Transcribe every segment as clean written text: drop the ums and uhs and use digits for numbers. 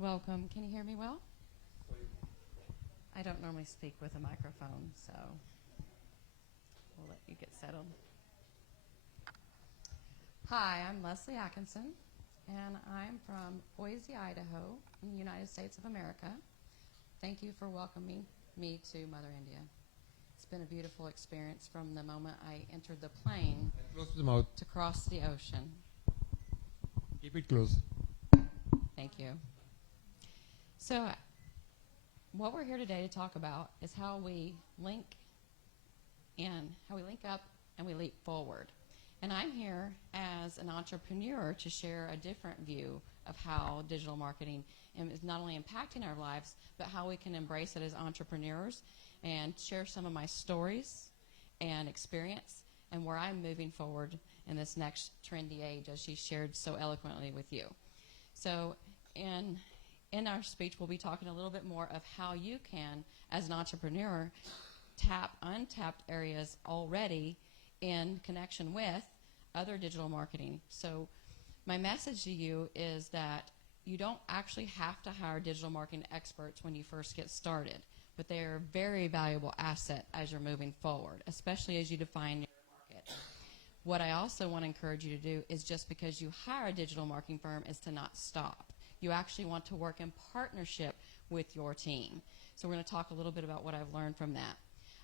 Welcome. Can you hear me well? I don't normally speak with a microphone, so we'll let you get settled. Hi, I'm Leslie Atkinson, and I'm from Boise, Idaho, in the United States of America. Thank you for welcoming me to Mother India. It's been a beautiful experience from the moment I entered the plane Close to the mouth. to cross the ocean. Keep it close. Thank you. So what we're here today to talk about is how we link up and we leap forward. And I'm here as an entrepreneur to share a different view of how digital marketing is not only impacting our lives, but how we can embrace it as entrepreneurs and share some of my stories and experience and where I'm moving forward in this next trendy age, as she shared so eloquently with you. So in our speech, we'll be talking a little bit more of how you can, as an entrepreneur, tap untapped areas already in connection with other digital marketing. So my message to you is that you don't actually have to hire digital marketing experts when you first get started, but they are a very valuable asset as you're moving forward, especially as you define your market. What I also want to encourage you to do is, just because you hire a digital marketing firm, is to not stop. You actually want to work in partnership with your team. So we're going to talk a little bit about what I've learned from that.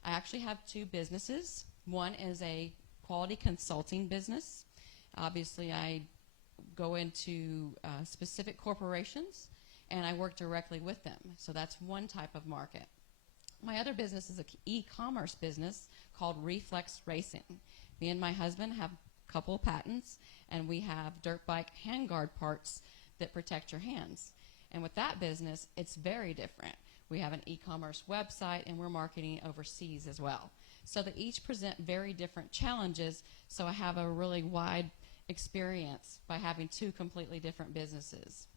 I actually have two businesses. One is a quality consulting business. Obviously, I go into specific corporations, and I work directly with them. So that's one type of market. My other business is an e-commerce business called Reflex Racing. Me and my husband have a couple of patents, and we have dirt bike handguard parts that protect your hands. And with that business, it's very different. We have an e-commerce website, and we're marketing overseas as well. So they each present very different challenges, so I have a really wide experience by having two completely different businesses.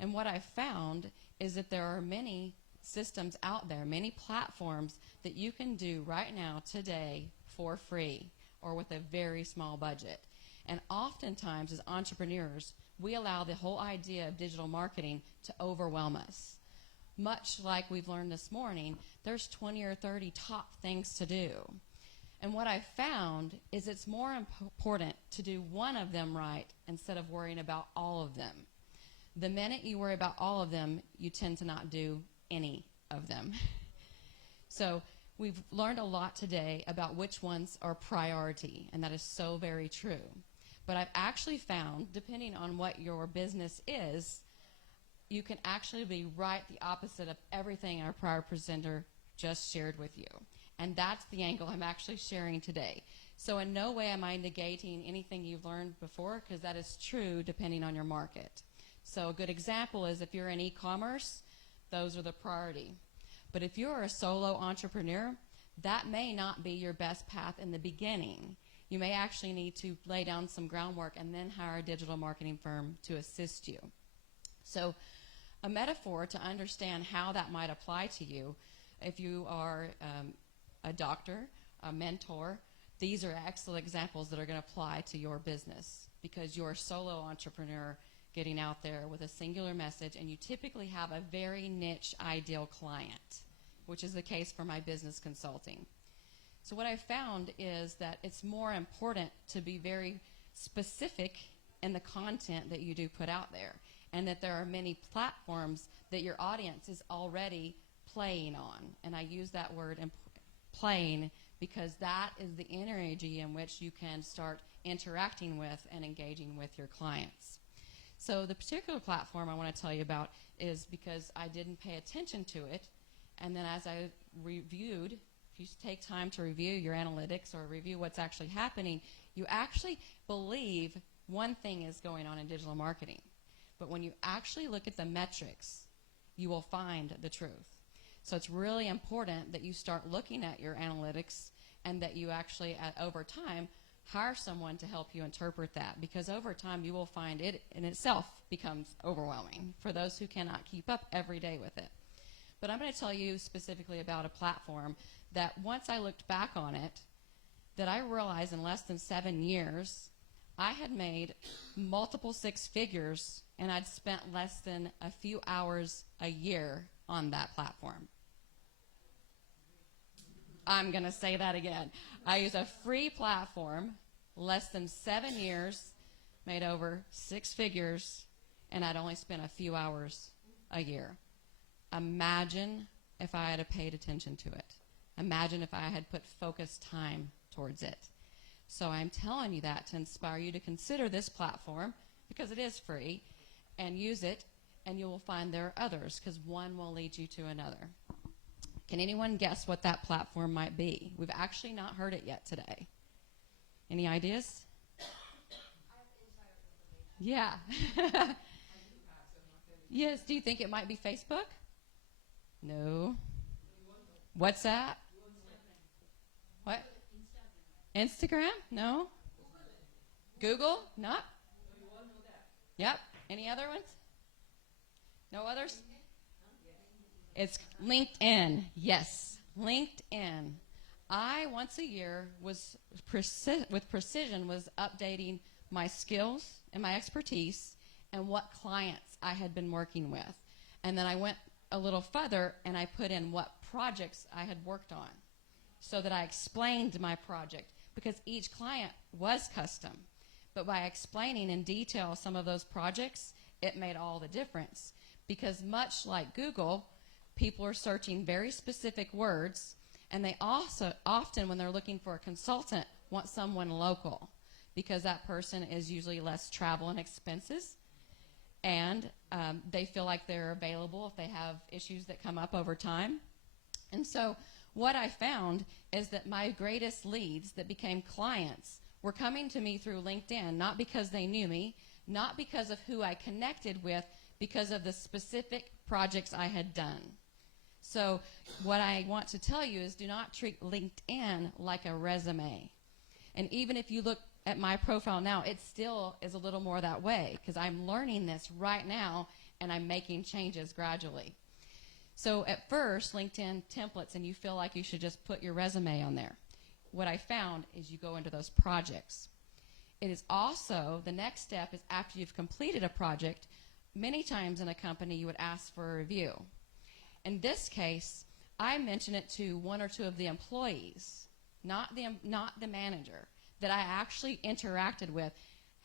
And what I've found is that there are many systems out there, many platforms that you can do right now, today, for free or with a very small budget. And oftentimes, as entrepreneurs, we allow the whole idea of digital marketing to overwhelm us. Much like we've learned this morning, there's 20 or 30 top things to do. And what I've found is it's more important to do one of them right instead of worrying about all of them. The minute you worry about all of them, you tend to not do any of them. So we've learned a lot today about which ones are priority, and that is so very true. But I've actually found, depending on what your business is, you can actually be right the opposite of everything our prior presenter just shared with you. And that's the angle I'm actually sharing today. So in no way am I negating anything you've learned before, because that is true depending on your market. So a good example is, if you're in e-commerce, those are the priority. But if you're a solo entrepreneur, that may not be your best path in the beginning. You may actually need to lay down some groundwork and then hire a digital marketing firm to assist you. So a metaphor to understand how that might apply to you, if you are a doctor, a mentor, these are excellent examples that are going to apply to your business, because you're a solo entrepreneur getting out there with a singular message, and you typically have a very niche ideal client, which is the case for my business consulting. So what I found is that it's more important to be very specific in the content that you do put out there, and that there are many platforms that your audience is already playing on. And I use that word playing because that is the energy in which you can start interacting with and engaging with your clients. So the particular platform I want to tell you about is because I didn't pay attention to it, and then as I reviewed, if you take time to review your analytics or review what's actually happening, you actually believe one thing is going on in digital marketing. But when you actually look at the metrics, you will find the truth. So it's really important that you start looking at your analytics, and that you actually, over time, hire someone to help you interpret that, because over time you will find it in itself becomes overwhelming for those who cannot keep up every day with it. But I'm going to tell you specifically about a platform that once I looked back on it, that I realized in less than 7 years, I had made multiple six figures and I'd spent less than a few hours a year on that platform. I'm going to say that again. I use a free platform, less than 7 years, made over 6 figures, and I'd only spent a few hours a year. Imagine if I had paid attention to it. Imagine if I had put focused time towards it. So I'm telling you that to inspire you to consider this platform, because it is free, and use it, and you will find there are others, because one will lead you to another. Can anyone guess what that platform might be? We've actually not heard it yet today. Any ideas? Yeah. Yes. Do you think it might be Facebook? No. WhatsApp? What? Instagram? No. Google? Not. Yep. Any other ones? No others? It's LinkedIn. Yes, LinkedIn. I, once a year, with precision, was updating my skills and my expertise and what clients I had been working with. And then I went a little further, and I put in what projects I had worked on, so that I explained my project, because each client was custom. But by explaining in detail some of those projects, it made all the difference. Because much like Google, people are searching very specific words, and they also often, when they're looking for a consultant, want someone local, because that person is usually less travel and expenses, and they feel like they're available if they have issues that come up over time. And so what I found is that my greatest leads that became clients were coming to me through LinkedIn, not because they knew me, not because of who I connected with, because of the specific projects I had done. So what I want to tell you is, do not treat LinkedIn like a resume. And even if you look at my profile now, it still is a little more that way, because I'm learning this right now, and I'm making changes gradually. So at first, LinkedIn templates, and you feel like you should just put your resume on there. What I found is you go into those projects. It is also, the next step is, after you've completed a project, many times in a company you would ask for a review. In this case, I mention it to one or two of the employees, not the manager, that I actually interacted with.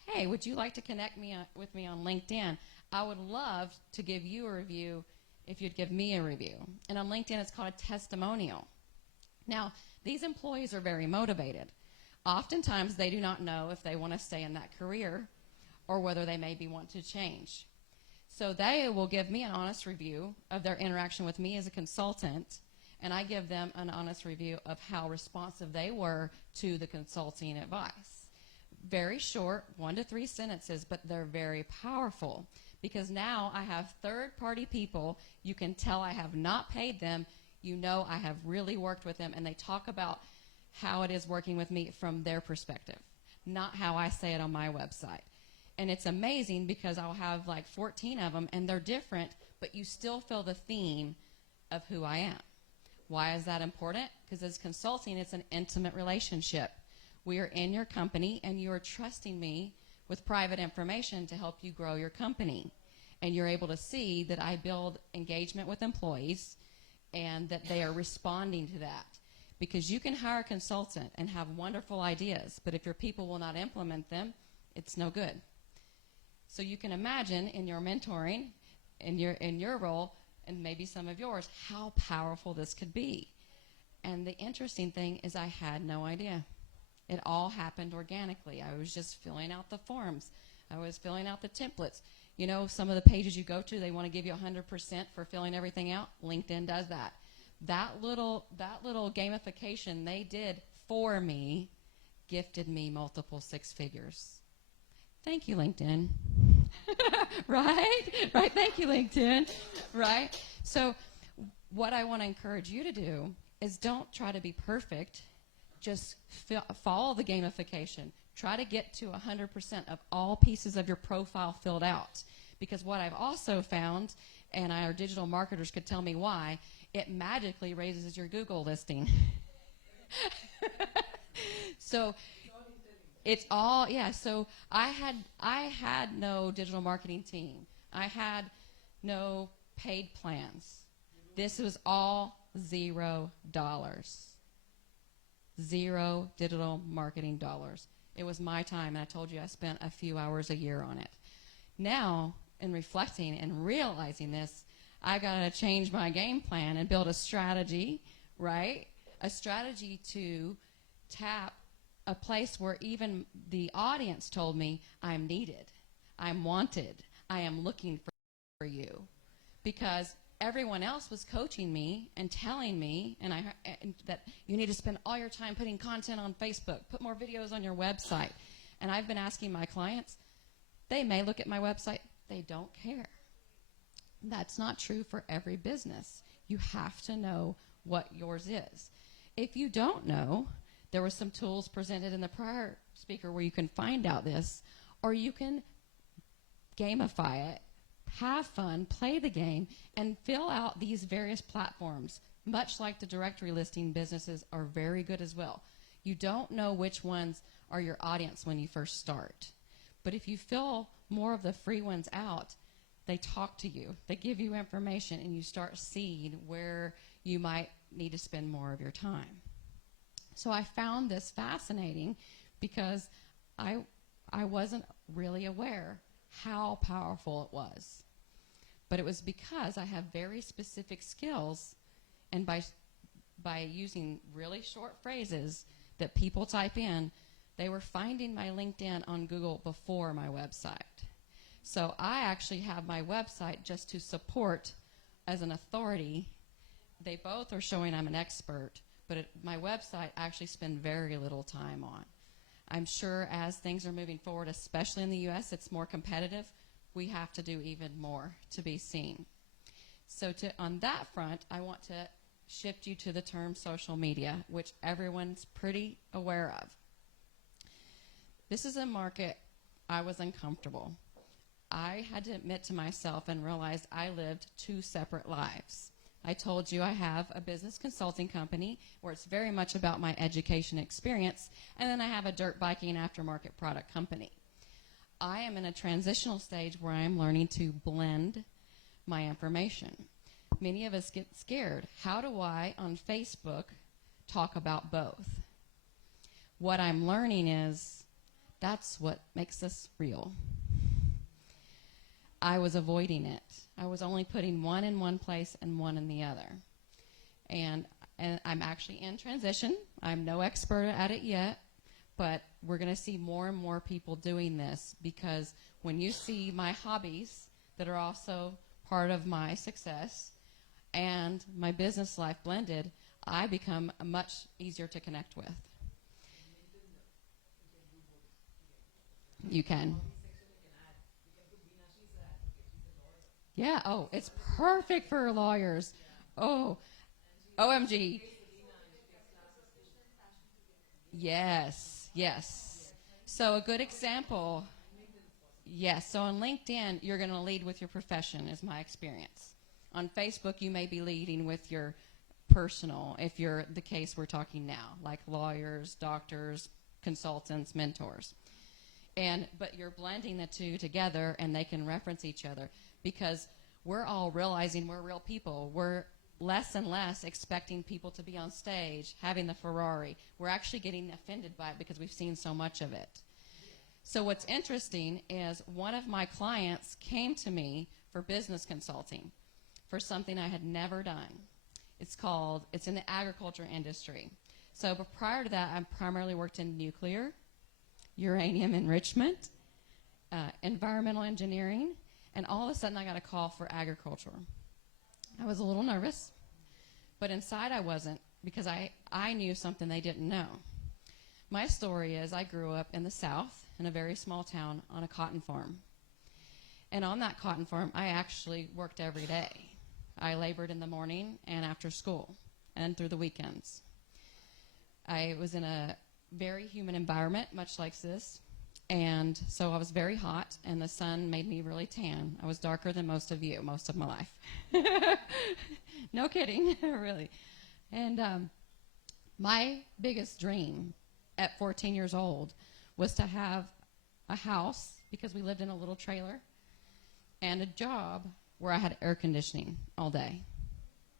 Hey, would you like to connect with me on LinkedIn? I would love to give you a review if you'd give me a review. And on LinkedIn, it's called a testimonial. Now, these employees are very motivated. Oftentimes, they do not know if they want to stay in that career or whether they maybe want to change. So they will give me an honest review of their interaction with me as a consultant, and I give them an honest review of how responsive they were to the consulting advice. Very short, 1 to 3 sentences, but they're very powerful, because now I have third-party people. You can tell I have not paid them. You know I have really worked with them, and they talk about how it is working with me from their perspective, not how I say it on my website. And it's amazing, because I'll have like 14 of them, and they're different, but you still feel the theme of who I am. Why is that important? Because as consulting, it's an intimate relationship. We are in your company, and you are trusting me with private information to help you grow your company. And you're able to see that I build engagement with employees, and that they are responding to that. Because you can hire a consultant and have wonderful ideas, but if your people will not implement them, it's no good. So you can imagine in your mentoring, in your role, and maybe some of yours, how powerful this could be. And the interesting thing is, I had no idea. It all happened organically. I was just filling out the forms. I was filling out the templates. You know, some of the pages you go to, they want to give you 100% for filling everything out. LinkedIn does that. That little gamification they did for me gifted me multiple 6 figures. Thank you, LinkedIn. Right? Thank you, LinkedIn. Right? So what I want to encourage you to do is, don't try to be perfect. Just follow the gamification. Try to get to 100% of all pieces of your profile filled out. Because what I've also found, and our digital marketers could tell me why, it magically raises your Google listing. So It's all, yeah. So I had no digital marketing team. I had no paid plans. This was all $0. Zero digital marketing dollars. It was my time, and I told you I spent a few hours a year on it. Now, in reflecting and realizing this, I got to change my game plan and build a strategy, right? A strategy to tap a place where even the audience told me I'm needed, I'm wanted, I am looking for you. Because everyone else was coaching me and telling me and that you need to spend all your time putting content on Facebook, put more videos on your website. And I've been asking my clients, they may look at my website, they don't care. That's not true for every business. You have to know what yours is. If you don't know, there were some tools presented in the prior speaker where you can find out this, or you can gamify it, have fun, play the game, and fill out these various platforms. Much like the directory listing businesses are very good as well. You don't know which ones are your audience when you first start. But if you fill more of the free ones out, they talk to you, they give you information, and you start seeing where you might need to spend more of your time. So I found this fascinating because I wasn't really aware how powerful it was. But it was because I have very specific skills, and by using really short phrases that people type in, they were finding my LinkedIn on Google before my website. So I actually have my website just to support as an authority. They both are showing I'm an expert, but my website I actually spend very little time on. I'm sure as things are moving forward, especially in the U.S., it's more competitive. We have to do even more to be seen. So on that front, I want to shift you to the term social media, which everyone's pretty aware of. This is a market I was uncomfortable. I had to admit to myself and realize I lived two separate lives. I told you I have a business consulting company where it's very much about my education experience, and then I have a dirt biking aftermarket product company. I am in a transitional stage where I am learning to blend my information. Many of us get scared. How do I, on Facebook, talk about both? What I'm learning is that's what makes us real. I was avoiding it. I was only putting one in one place and one in the other. And I'm actually in transition. I'm no expert at it yet, but we're going to see more and more people doing this because when you see my hobbies that are also part of my success and my business life blended, I become much easier to connect with. You can. Yeah, oh, it's perfect for lawyers. Oh, OMG. Yes, yes. So a good example, yes, so on LinkedIn, you're going to lead with your profession, is my experience. On Facebook, you may be leading with your personal, if you're the case we're talking now, like lawyers, doctors, consultants, mentors. But you're blending the two together, and they can reference each other because we're all realizing we're real people. We're less and less expecting people to be on stage, having the Ferrari. We're actually getting offended by it because we've seen so much of it. So what's interesting is one of my clients came to me for business consulting for something I had never done. It's in the agriculture industry. So but prior to that, I primarily worked in nuclear, uranium enrichment, environmental engineering, and all of a sudden I got a call for agriculture. I was a little nervous, but inside I wasn't because I knew something they didn't know. My story is I grew up in the South in a very small town on a cotton farm. And on that cotton farm, I actually worked every day. I labored in the morning and after school and through the weekends. I was in a very humid environment, much like this. And so I was very hot, and the sun made me really tan. I was darker than most of you, most of my life. No kidding, really. And my biggest dream at 14 years old was to have a house, because we lived in a little trailer, and a job where I had air conditioning all day.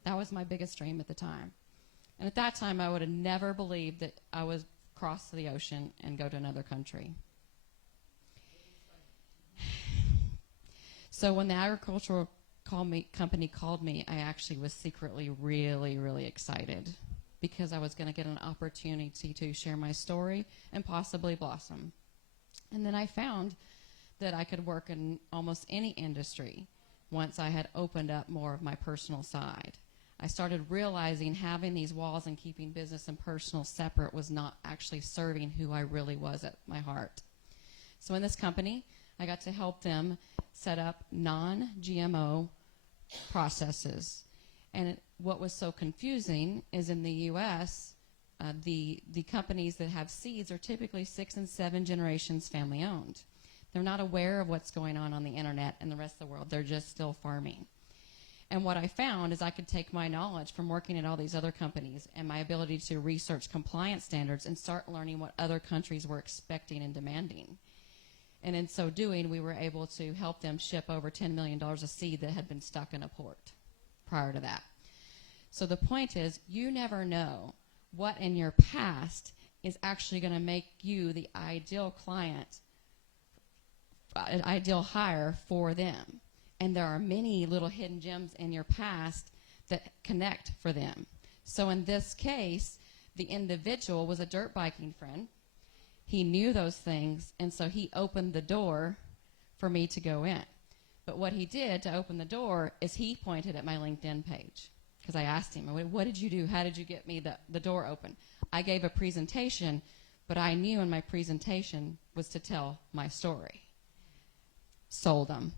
That was my biggest dream at the time. And at that time, I would have never believed that I would cross the ocean and go to another country. So when the agricultural company called me, I actually was secretly really, really excited, because I was going to get an opportunity to share my story and possibly blossom. And then I found that I could work in almost any industry once I had opened up more of my personal side. I started realizing having these walls and keeping business and personal separate was not actually serving who I really was at my heart. So in this company, I got to help them set up non-GMO processes. And what was so confusing is in the U.S., the companies that have seeds are typically 6 and 7 generations family owned. They're not aware of what's going on the internet and the rest of the world. They're just still farming. And what I found is I could take my knowledge from working at all these other companies and my ability to research compliance standards and start learning what other countries were expecting and demanding. And in so doing, we were able to help them ship over $10 million of seed that had been stuck in a port prior to that. So the point is, you never know what in your past is actually going to make you the ideal client, an ideal hire for them. And there are many little hidden gems in your past that connect for them. So in this case, the individual was a dirt biking friend. He knew those things, and so he opened the door for me to go in. But what he did to open the door is he pointed at my LinkedIn page, because I asked him, what did you do? How did you get me the door open? I gave a presentation, but I knew in my presentation was to tell my story. Sold them.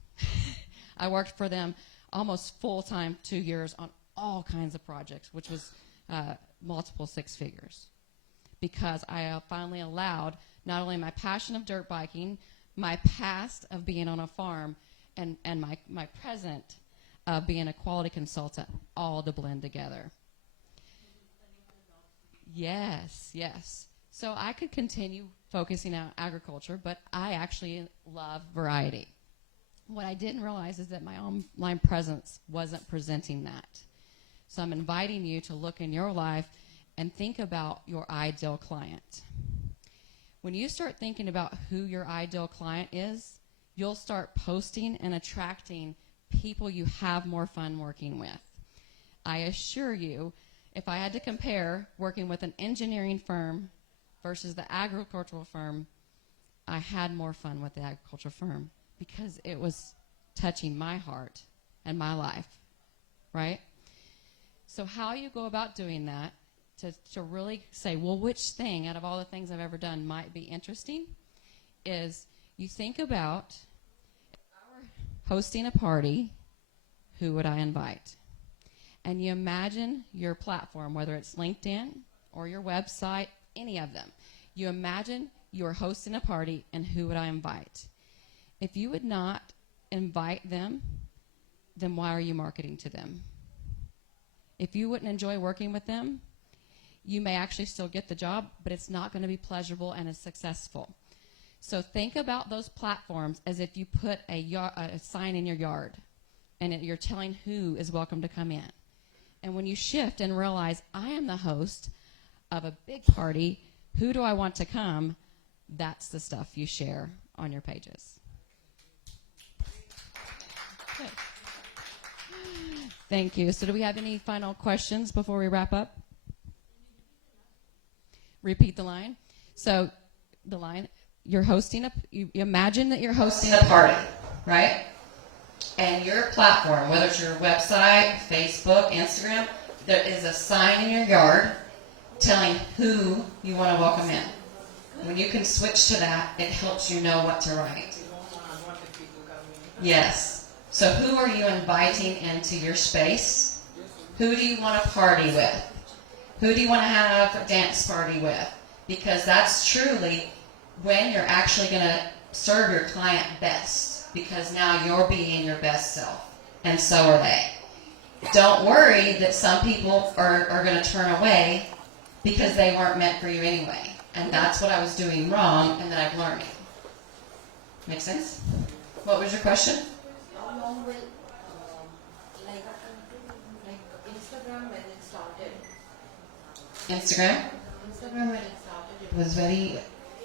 I worked for them almost full-time, 2 years, on all kinds of projects, which was multiple 6 figures, because I finally allowed not only my passion of dirt biking, my past of being on a farm, and my present of being a quality consultant, all to blend together. Yes, yes. So I could continue focusing on agriculture, but I actually love variety. What I didn't realize is that my online presence wasn't presenting that. So I'm inviting you to look in your life and think about your ideal client. When you start thinking about who your ideal client is, you'll start posting and attracting people you have more fun working with. I assure you, if I had to compare working with an engineering firm versus the agricultural firm, I had more fun with the agricultural firm, because it was touching my heart and my life, right? So how you go about doing that, to really say, well, which thing out of all the things I've ever done might be interesting, is you think about, if I were hosting a party, who would I invite? And you imagine your platform, whether it's LinkedIn or your website, any of them. You imagine you're hosting a party, and who would I invite? If you would not invite them, then why are you marketing to them? If you wouldn't enjoy working with them, you may actually still get the job, but it's not going to be pleasurable and as successful. So think about those platforms as if you put a sign in your yard, and you're telling who is welcome to come in. And when you shift and realize, I am the host of a big party, who do I want to come? That's the stuff you share on your pages. Good. Thank you. So do we have any final questions before we wrap up? Repeat the line. So the line, you're hosting you imagine that you're hosting a party, right? And your platform, whether it's your website, Facebook, Instagram, there is a sign in your yard telling who you want to welcome in. When you can switch to that, it helps you know what to write. Yes. So who are you inviting into your space? Who do you want to party with? Who do you want to have a dance party with? Because that's truly when you're actually going to serve your client best, because now you're being your best self, and so are they. Don't worry that some people are going to turn away because they weren't meant for you anyway. And that's what I was doing wrong and that I'm learning. Make sense? What was your question? How long will, like Instagram when it started? Instagram? Instagram when it started, it was very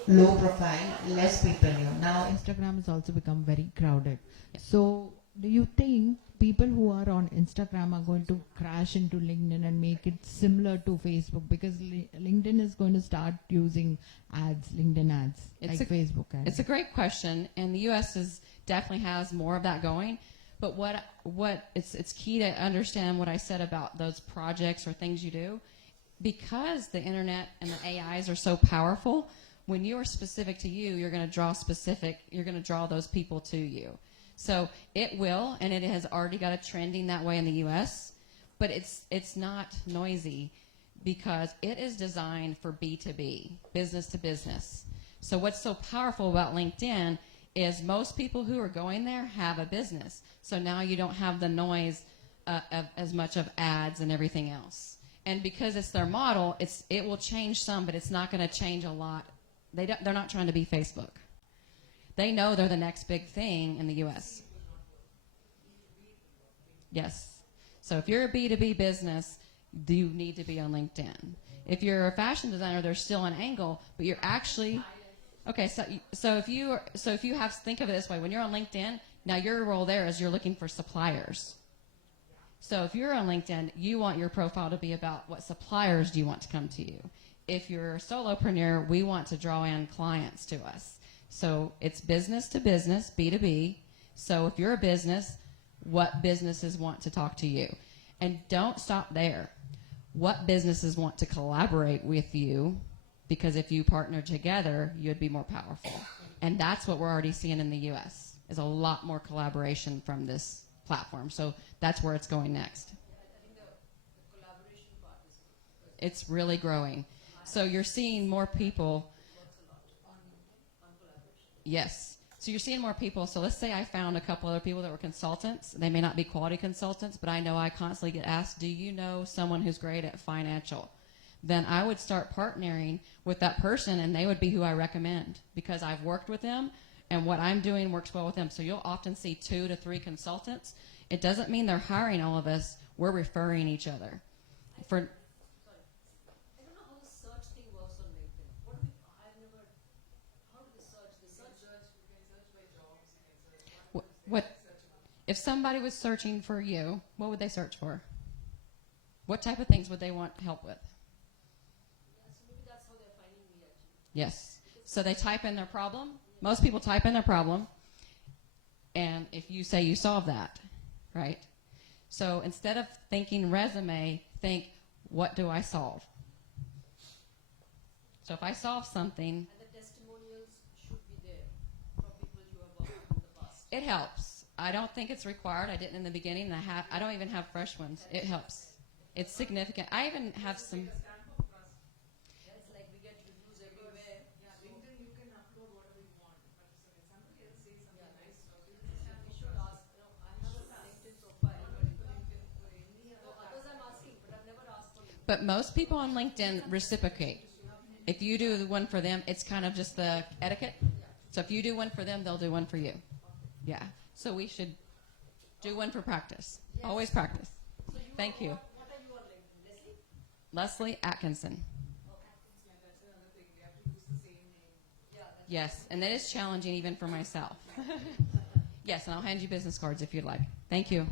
low profile, less people knew. Now Instagram has also become very crowded. So do you think people who are on Instagram are going to crash into LinkedIn and make it similar to Facebook? Because LinkedIn is going to start using ads, LinkedIn ads, It's like Facebook ads. It's a great question, and the U.S. definitely has more of that going. But it's key to understand what I said about those projects or things you do, because the internet and the AIs are so powerful. When you are specific to you, you're going to draw those people to you. So it will, and it has already got a trending that way in the U.S., but it's not noisy because it is designed for B2B, business to business. So what's so powerful about LinkedIn is most people who are going there have a business. So now you don't have the noise of as much of ads and everything else. And because it's their model, it will change some, but it's not going to change a lot. They're not trying to be Facebook. They know they're the next big thing in the U.S. Yes. So if you're a B2B business, you need to be on LinkedIn. If you're a fashion designer, there's still an angle, but you're actually okay. So if you think of it this way, when you're on LinkedIn, now your role there is you're looking for suppliers. So if you're on LinkedIn, you want your profile to be about what suppliers do you want to come to you. If you're a solopreneur, we want to draw in clients to us. So it's business to business, B2B. So if you're a business, what businesses want to talk to you? And don't stop there. What businesses want to collaborate with you? Because if you partner together, you'd be more powerful. And that's what we're already seeing in the U.S. is a lot more collaboration from this platform. So that's where it's going next. I think the collaboration part is It's really growing. So you're seeing more people. on collaboration. Yes. So you're seeing more people. So let's say I found a couple other people that were consultants. They may not be quality consultants, but I know I constantly get asked, do you know someone who's great at financial? Then I would start partnering with that person, and they would be who I recommend because I've worked with them, and what I'm doing works well with them. So you'll often see 2 to 3 consultants. It doesn't mean they're hiring all of us. We're referring each other. For I don't know how the search thing works on LinkedIn. How do they search? They search. You can search by jobs. You can search. what if somebody was searching for you, what would they search for? What type of things would they want help with? Yeah, so maybe that's how they're finding me actually. Yes. So they type in their problem. Most people type in their problem, and if you say you solve that, right? So instead of thinking resume, think, what do I solve? So if I solve something, And the testimonials should be there from people you have worked with in the past. it helps. I don't think it's required. I didn't in the beginning. I don't even have fresh ones. It helps. It's significant. I even have some. Yeah, it's like we get reviews everywhere. Yeah, LinkedIn you can upload whatever you want. But so when somebody else says something Yeah, nice, so you We should ask. I'm not on LinkedIn profile. No, others I'm asking, but I've never asked for LinkedIn. But most people on LinkedIn reciprocate. If you do one for them, it's kind of just the etiquette. So if you do one for them, they'll do one for you. Yeah. So we should do one for practice. Always practice. Thank you. What are you on LinkedIn? Leslie? Leslie Atkinson. yeah, that's another thing. We have to use the same name. Yeah. That's Yes, and that is challenging even for myself. Yes, and I'll hand you business cards if you'd like. Thank you.